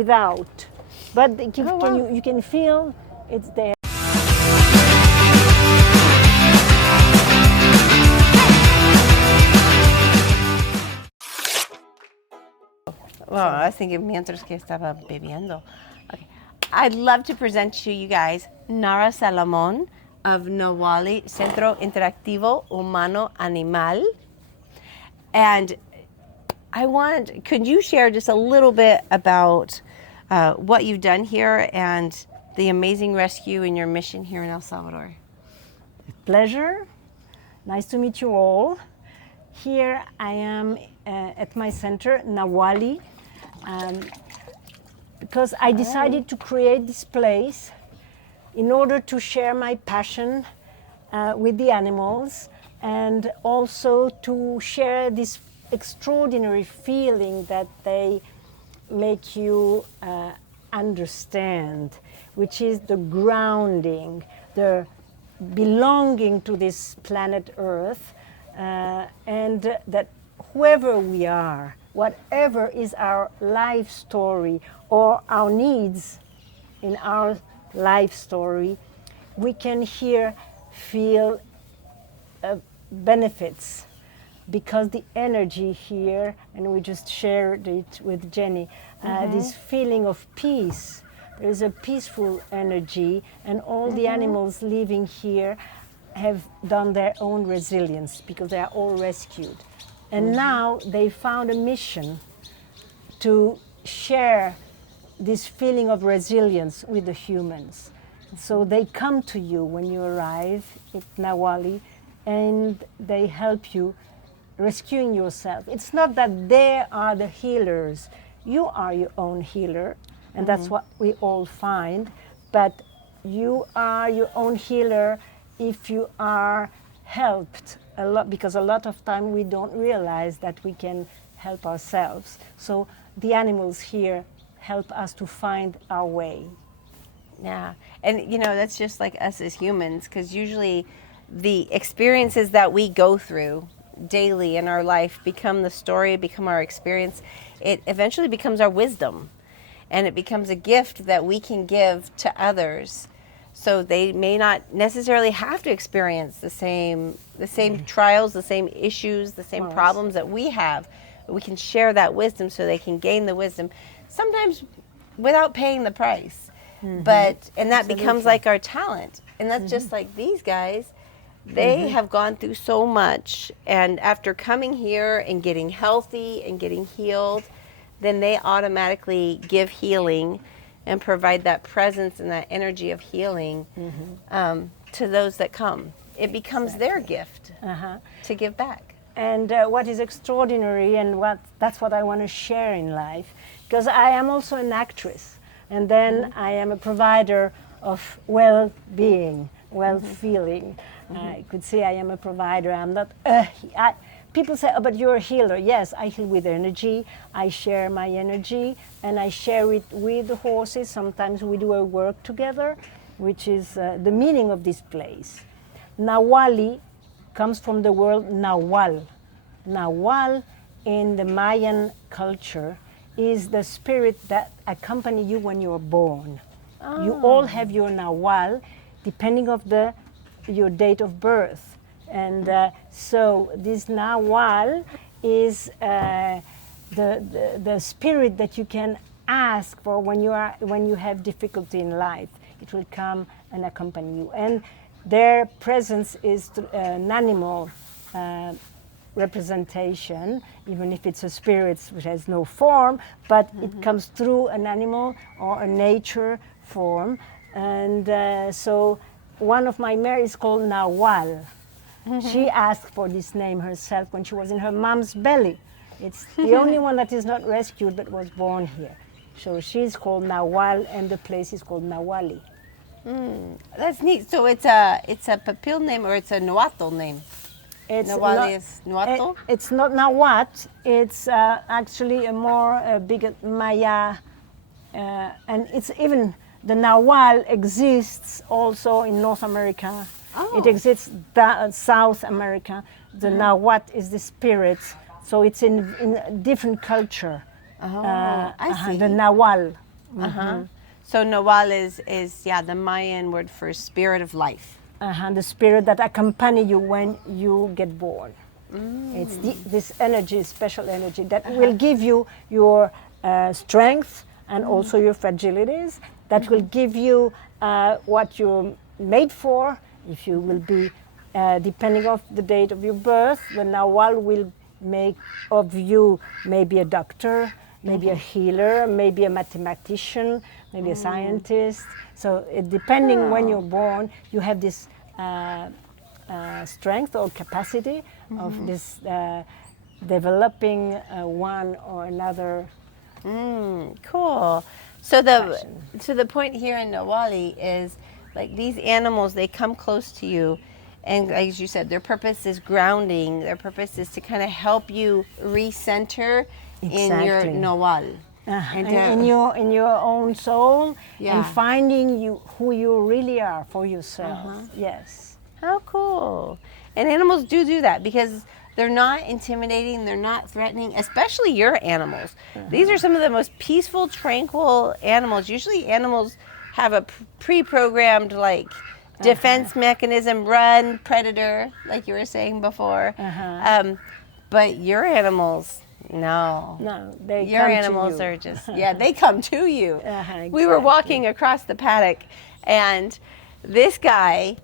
without. But you can feel it's there. Well, I was thinking mientras que estaba bebiendo. Okay. I'd love to present to you guys Naara Salomón of Nawali, Centro Interactivo Humano Animal. And could you share just a little bit about what you've done here and the amazing rescue and your mission here in El Salvador? Pleasure. Nice to meet you all. Here I am at my center, Nawali, because I decided to create this place in order to share my passion with the animals and also to share this extraordinary feeling that they make you understand, which is the grounding, the belonging to this planet Earth, and that whoever we are, whatever is our life story or our needs in our life story, we can here feel benefits, because the energy here, and we just shared it with Jenny, this feeling of peace. There is a peaceful energy, and all the animals living here have done their own resilience because they are all rescued. And now they found a mission to share this feeling of resilience with the humans. So they come to you when you arrive at Nawali, and they help you rescuing yourself. It's not that they are the healers. You are your own healer, and that's what we all find. But you are your own healer if you are helped a lot, because a lot of time we don't realize that we can help ourselves. So the animals here help us to find our way. Yeah, and that's just like us as humans, because usually the experiences that we go through daily in our life become the story, become our experience. It eventually becomes our wisdom, and it becomes a gift that we can give to others. So they may not necessarily have to experience the same trials, the same issues, the same problems that we have. We can share that wisdom so they can gain the wisdom, sometimes without paying the price. And that becomes like our talent. And that's just like these guys. They have gone through so much, and after coming here and getting healthy and getting healed, then they automatically give healing and provide that presence and that energy of healing to those that come. It becomes their gift to give back. And what is extraordinary, and that's what I want to share in life, because I am also an actress, and then I am a provider of well-being, well-feeling. I could say I am a provider. I'm not. People say, "Oh, but you're a healer." Yes, I heal with energy. I share my energy, and I share it with the horses. Sometimes we do a work together, which is the meaning of this place. Nawali comes from the word Nawal. Nawal in the Mayan culture is the spirit that accompanies you when you're born. You all have your Nawal, depending of your date of birth. And so this Nawal is the spirit that you can ask for when you have difficulty in life. It will come and accompany you. And their presence is an animal representation, even if it's a spirit which has no form, but it comes through an animal or a nature form. And so one of my mares is called Nawal. She asked for this name herself when she was in her mom's belly. It's the only one that is not rescued but was born here. So she's called Nawal, and the place is called Nawali. That's neat. So it's a Papil name, or it's a Nahuatl name? Nawali is Nahuatl? It's not Nahuatl. It's actually a more bigger Maya, and it's even the Nawal exists also in North America. It exists South America. The Nahuatl is the spirit, so it's in a different culture. I see. The Nawal. So Nawal is the Mayan word for spirit of life. The spirit that accompany you when you get born. It's this energy, special energy, that will give you your strength and also your fragilities, that will give you what you're made for. If you will be, depending on the date of your birth, the Nawal will make of you maybe a doctor, maybe a healer, maybe a mathematician, maybe a scientist. So depending when you're born, you have this strength or capacity of this developing one or another. Cool. So the point here in Nawali is, like, these animals, they come close to you, and as you said, their purpose is grounding. Their purpose is to kind of help you recenter in your Nawal. In your own soul, and finding who you really are for yourself. Yes. How cool. And animals do that because they're not intimidating, they're not threatening, especially your animals. These are some of the most peaceful, tranquil animals. Usually animals have a pre-programmed, like, defense mechanism, run, predator, like you were saying before. But your animals, no. No, they your come animals to you. are just, they come to you. Exactly. We were walking across the paddock, and this guy,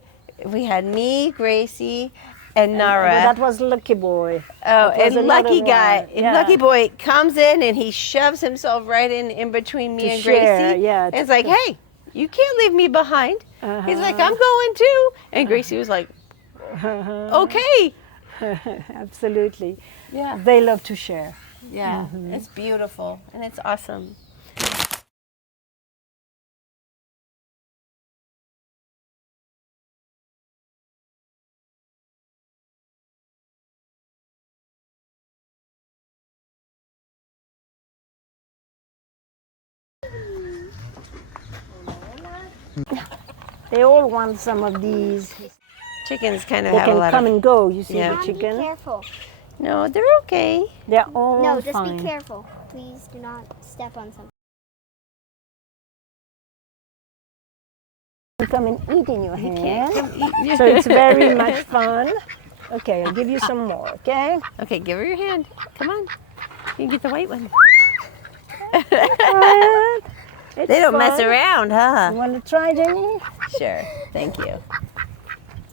we had me, Gracie, and Nara. That was Lucky Boy. Oh, and Lucky Guy, Yeah. Lucky Boy comes in and he shoves himself right in between me and Gracie. Yeah, it's like, hey, you can't leave me behind. He's like, I'm going too. And Gracie was like, okay. Absolutely. Yeah. They love to share. Yeah, it's beautiful and it's awesome. They all want some of these. Chickens kind of They have a can lot come of... and go, you see Yeah. the Mom, chicken? be careful. No, they're okay. They're all No, just fine. be careful. Please do not step on something. Come and eat in your hand. Come eat. So it's very much fun. Okay, I'll give you some more, okay? Okay, give her your hand. Come on. You can get the white one. It's They don't mess fun. around, huh? You want to try, Jenny? Sure. Thank you.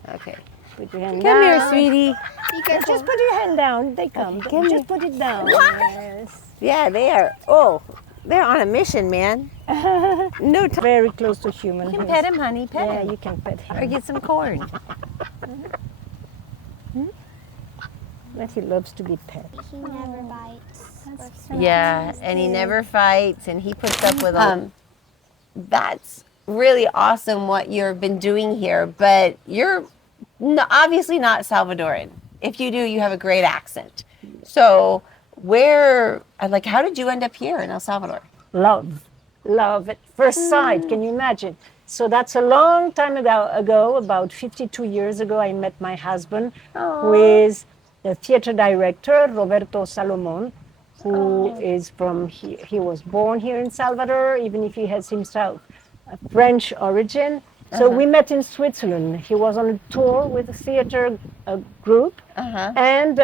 Okay. Put your hand Come here, down. sweetie. Be careful. Just put your hand down. They come. Okay, come Just here. put it down. Yes. Yeah, they are. Oh, they're on a mission, man. No time. Very close to human. You can pet him, honey. Pet Yeah, him. you can pet him. Or get some corn. But he loves to be pet. He never bites. or Yeah, and he never fights, and he puts up with that's really awesome what you've been doing here, but you're obviously not Salvadoran. If you do, you have a great accent. So how did you end up here in El Salvador? Love at first sight. Can you imagine? So that's a long time ago, about 52 years ago, I met my husband, who is the theater director, Roberto Salomon, who is from, he was born here in Salvador, even if he has himself a French origin. So we met in Switzerland. He was on a tour with a theater group, and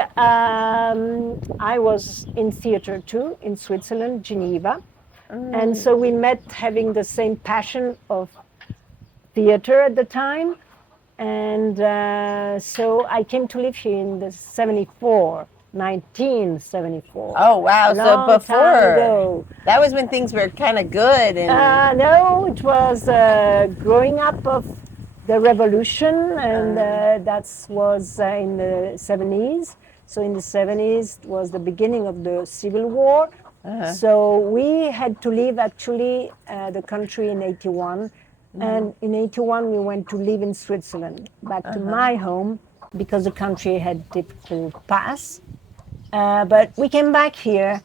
I was in theater too, in Switzerland, Geneva. And so we met having the same passion of theater at the time. And so I came to live here in the 1974. Oh, wow. So Long time before, ago. that was when things were kind of good. And No, it was growing up of the revolution, and that was in the 70s. So in the 70s was the beginning of the Civil War. So we had to leave actually the country in 81. And in 81 we went to live in Switzerland, back to my home, because the country had difficult pass. But we came back here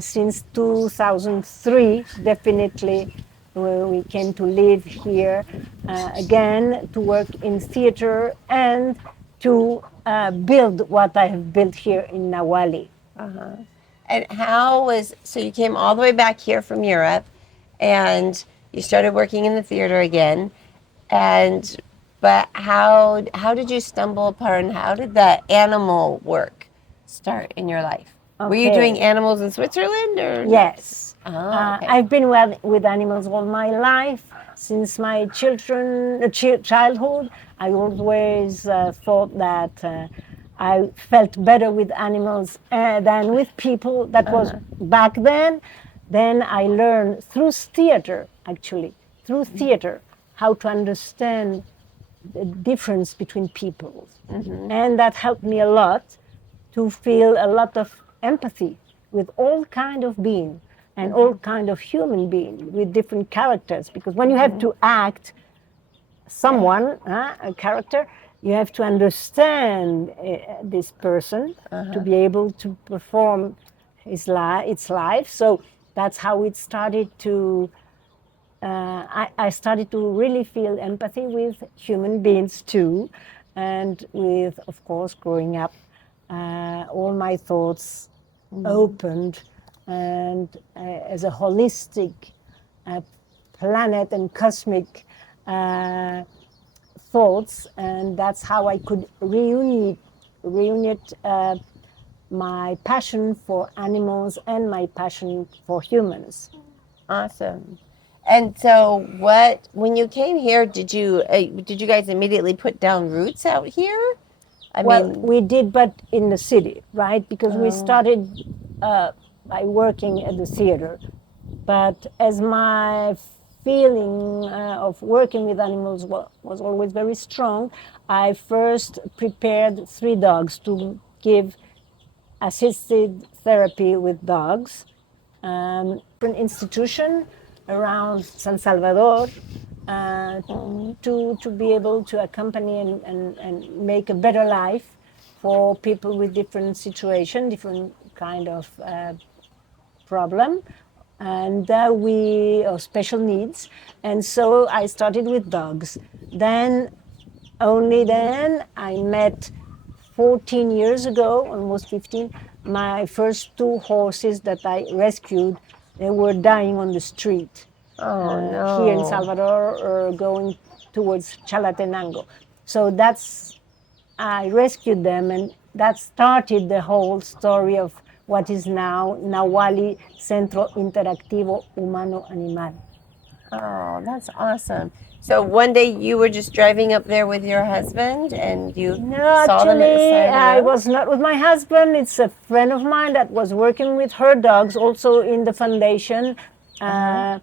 since 2003, definitely. We came to live here again, to work in theater and to build what I have built here in Nawali. and so you came all the way back here from Europe, and you started working in the theater again. But how did you stumble upon, how did the animal work start in your life? Were you doing animals in Switzerland or? Yes. Okay. I've been with animals all my life. Since my childhood, I always thought that I felt better with animals than with people. That was back then. Then I learned through theater, actually, how to understand the difference between people. And that helped me a lot to feel a lot of empathy with all kind of being and all kind of human being with different characters, because when you have to act someone, a character, you have to understand this person to be able to perform its life. So that's how it started to I started to really feel empathy with human beings too, and with, of course, growing up, all my thoughts opened, and as a holistic planet and cosmic thoughts, and that's how I could reunite my passion for animals and my passion for humans. Awesome. And so, when you came here, did you guys immediately put down roots out here? Well, we did, but in the city, right? Because we started by working at the theater. But as my feeling of working with animals was always very strong, I first prepared 3 dogs to give assisted therapy with dogs. An institution around San Salvador to be able to accompany and make a better life for people with different situation, different kind of problem, and or special needs. And so I started with dogs. Only then I met 14 years ago, almost 15, my first 2 horses that I rescued. They were dying on the street here in Salvador, going towards Chalatenango. So I rescued them, and that started the whole story of what is now Nawali, Centro Interactivo Humano Animal. Oh, that's awesome. So one day you were just driving up there with your husband and you saw them at the side of the road? I was not with my husband. It's a friend of mine that was working with her dogs, also in the foundation, that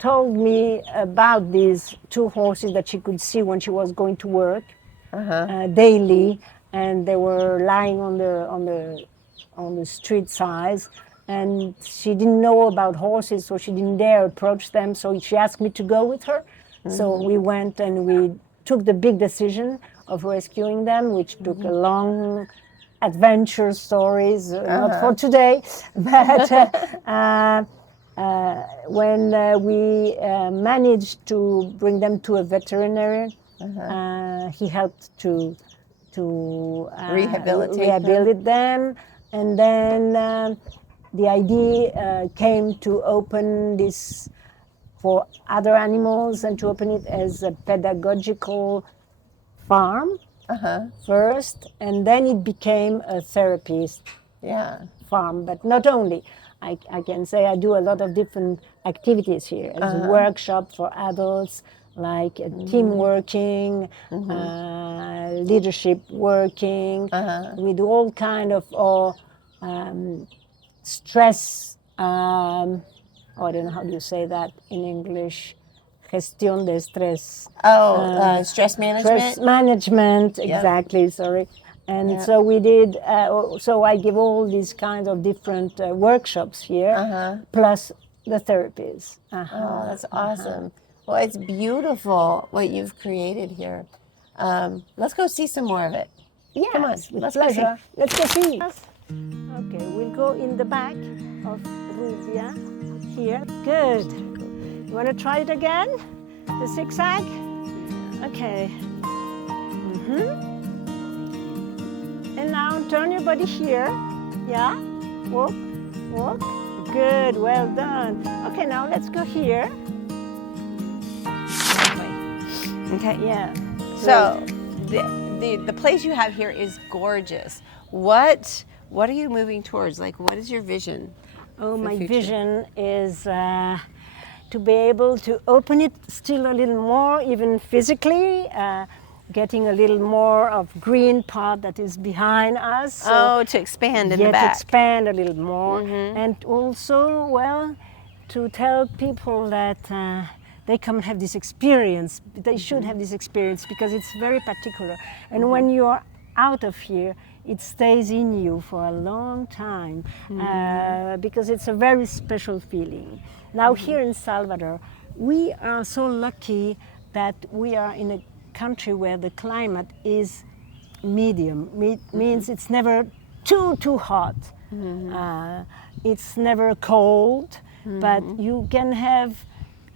told me about these 2 horses that she could see when she was going to work daily, and they were lying on the street side. And she didn't know about horses, so she didn't dare approach them. So she asked me to go with her. So we went and we took the big decision of rescuing them, which took a long adventure stories, not for today. But when we managed to bring them to a veterinarian, he helped to rehabilitate them. And then the idea came to open this for other animals and to open it as a pedagogical farm first, and then it became a therapist farm. But not only, I can say I do a lot of different activities here as workshops for adults, like team working, leadership working. We do all kind of stress, I don't know how do you say that in English, gestión de estrés. Stress management? Stress management, exactly, sorry. And so we did, so I give all these kinds of different workshops here, plus the therapies. Oh, that's awesome. Well, it's beautiful what you've created here. Let's go see some more of it. Yeah, come on, let's go see. Let's go see. Okay, we'll go in the back of Rubia here. Good. You want to try it again? The zigzag? Okay. And now turn your body here. Yeah? Walk. good. Well done. Okay, now let's go here. Okay. Yeah. So the place you have here is gorgeous. What are you moving towards? Like, what is your vision? Oh, for the my future? vision is to be able to open it still a little more, even physically, getting a little more of green part that is behind us. So To expand in yet the back. expand a little more, and also, well, to tell people that they come and have this experience. They should have this experience because it's very particular. And when you are out of here, it stays in you for a long time because it's a very special feeling. Now here in Salvador, we are so lucky that we are in a country where the climate is medium. Means it's never too hot. It's never cold, but you can have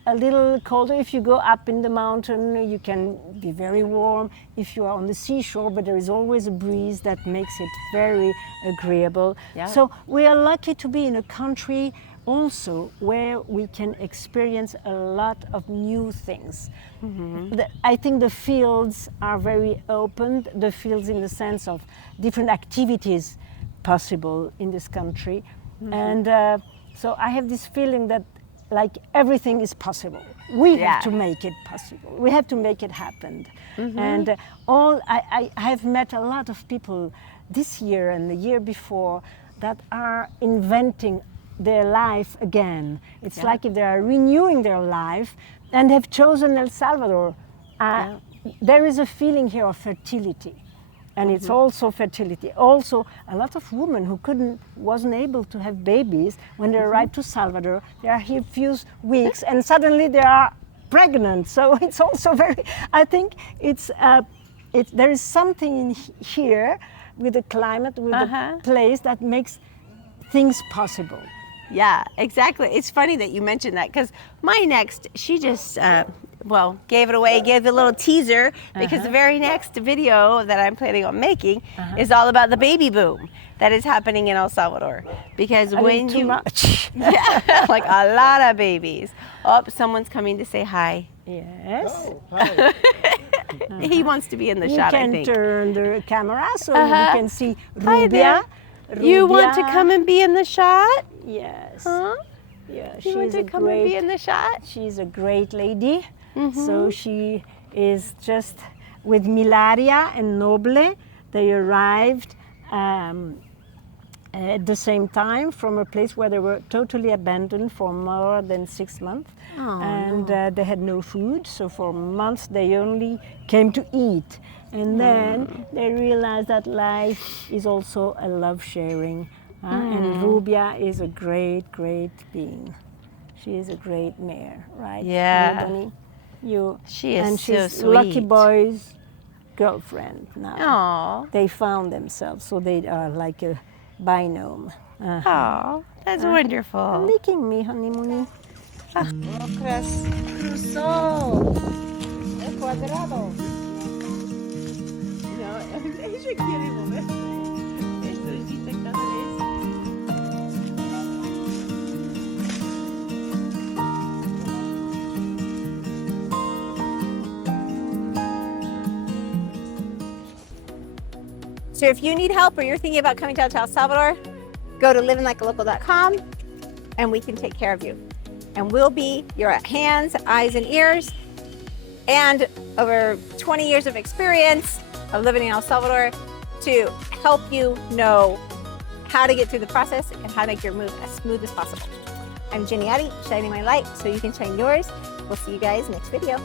a little colder. If you go up in the mountain, you can be very warm. If you are on the seashore, but there is always a breeze that makes it very agreeable. Yeah. So we are lucky to be in a country also where we can experience a lot of new things. I think the fields are very open, the fields in the sense of different activities possible in this country. And so I have this feeling that like everything is possible. We have to make it possible. We have to make it happen. And I have met a lot of people this year and the year before that are inventing their life again. It's like if they are renewing their life and have chosen El Salvador. There is a feeling here of fertility. And it's also fertility. Also, a lot of women who wasn't able to have babies, when they arrive to Salvador, they are here a few weeks and suddenly they are pregnant. So it's also very, I think there is something in here with the climate, with the place that makes things possible. Yeah, exactly. It's funny that you mentioned that because my next, she just, gave it away, gave a little teaser because the very next video that I'm planning on making is all about the baby boom that is happening in El Salvador. Because when too much. Yeah, like a lot of babies. Oh, someone's coming to say hi. Yes. Oh, hi. He wants to be in the shot, I You think. can turn the camera so you can see Hi there. Rubia. You want to Rubia. come and be in the shot? Yes. Huh? Yeah, You want to come and be in the shot? She's a great lady. So she is just with Milaria and Noble. They arrived at the same time from a place where they were totally abandoned for more than 6 months. And they had no food. So for months they only came to eat. And then they realized that life is also a love sharing. And Rubia is a great, great being. She is a great mare, right? Yeah. Bonnie? She is and so she's sweet. Lucky Boy's girlfriend now. Aw. They found themselves, so they are like a binomial. Aw, that's wonderful. Licking me, honeymoon. Cruzó. El cuadrado. No, ella quiere mover. Esto hiciste cada vez. So if you need help or you're thinking about coming down to El Salvador, go to livinglikealocal.com and we can take care of you. And we'll be your hands, eyes, and ears. And over 20 years of experience of living in El Salvador to help you know how to get through the process and how to make your move as smooth as possible. I'm Jenny Addy, shining my light so you can shine yours. We'll see you guys next video.